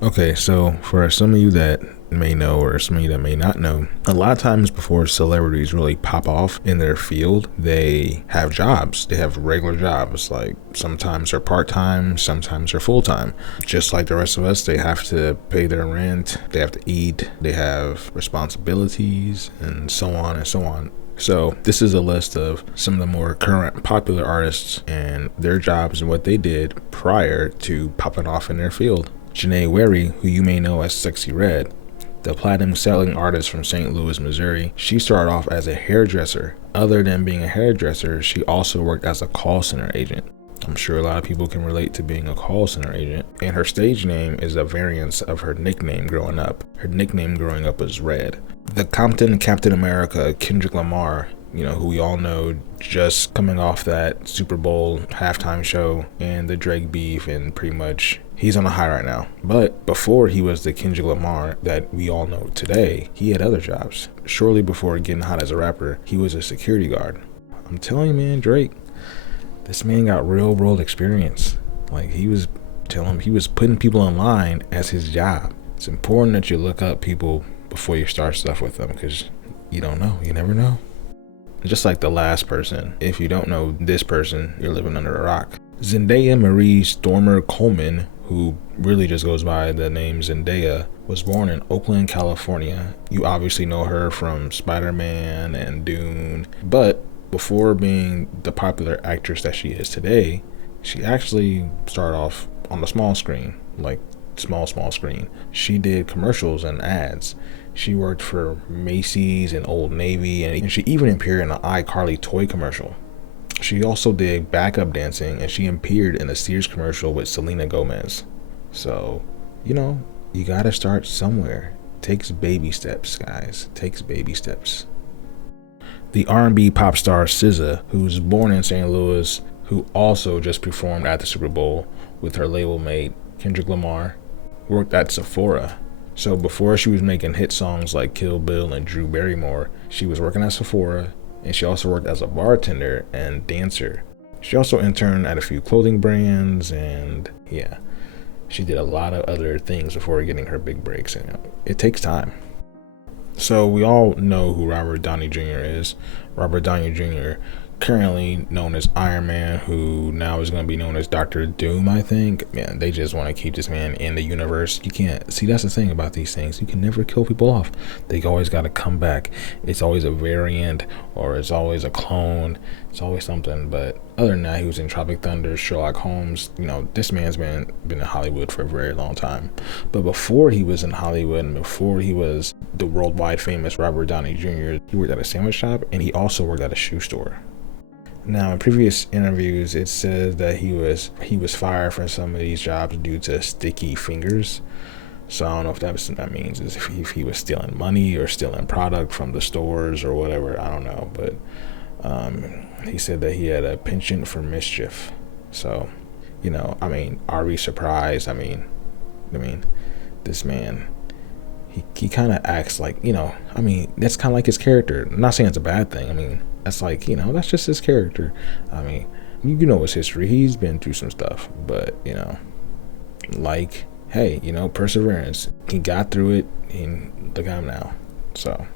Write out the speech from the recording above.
Okay, so for some of you that may know or some of you that may not know, a lot of times before celebrities really pop off in their field, they have jobs. They have regular jobs. Like sometimes they're part-time, sometimes they're full-time. Just like the rest of us, they have to pay their rent, they have to eat, they have responsibilities, and so on and so on. So this is a list of some of the more current popular artists and their jobs and what they did prior to popping off in their field. Janae Wary, who you may know as Sexy Red, the platinum selling artist from St. Louis, Missouri, she started off as a hairdresser. Other than being a hairdresser, she also worked as a call center agent. I'm sure a lot of people can relate to being a call center agent. And her stage name is a variant of her nickname growing up. Her nickname growing up was Red. The Compton Captain America, Kendrick Lamar, who we all know, just coming off that Super Bowl halftime show and the Drake beef, and pretty much he's on a high right now. But before he was the Kendrick Lamar that we all know today, he had other jobs. Shortly before getting hot as a rapper, he was a security guard. I'm telling you, man, Drake, this man got real world experience. Like he was putting people in line as his job. It's important that you look up people before you start stuff with them, because you don't know. You never know. Just like the last person, if you don't know this person, you're living under a rock. Zendaya Marie Stormer Coleman, who really just goes by the name Zendaya, was born in Oakland, California. You obviously know her from Spider-Man and Dune, but before being the popular actress that she is today, she actually started off on the small screen, like small screen. She did commercials and ads. She worked for Macy's and Old Navy, and she even appeared in an iCarly toy commercial. She also did backup dancing, and she appeared in a Sears commercial with Selena Gomez. So, you gotta start somewhere. Takes baby steps, guys. Takes baby steps. The R&B pop star SZA, who's born in St. Louis, who also just performed at the Super Bowl with her label mate Kendrick Lamar, worked at Sephora. So before she was making hit songs like Kill Bill and Drew Barrymore, she was working at Sephora, and she also worked as a bartender and dancer. She also interned at a few clothing brands, and she did a lot of other things before getting her big breaks. And it takes time. So we all know who Robert Downey Jr. is. Robert Downey Jr., currently known as Iron Man, who now is going to be known as Doctor Doom, I think. Man, they just want to keep this man in the universe. You can't see, that's the thing about these things. You can never kill people off. They always got to come back. It's always a variant, or it's always a clone. It's always something. But other than that, he was in Tropic Thunder, Sherlock Holmes. This man's been in Hollywood for a very long time. But before he was in Hollywood, and before he was the worldwide famous Robert Downey Jr., he worked at a sandwich shop, and he also worked at a shoe store. Now, in previous interviews, it says that he was fired from some of these jobs due to sticky fingers. So I don't know if that's what that means, is if he was stealing money or stealing product from the stores or whatever. I don't know, but he said that he had a penchant for mischief. So, are we surprised? This man, he kind of acts like, that's kind of like his character. I'm not saying it's a bad thing. That's like, that's just his character. His history. He's been through some stuff, but, hey, perseverance. He got through it, and look at him now. So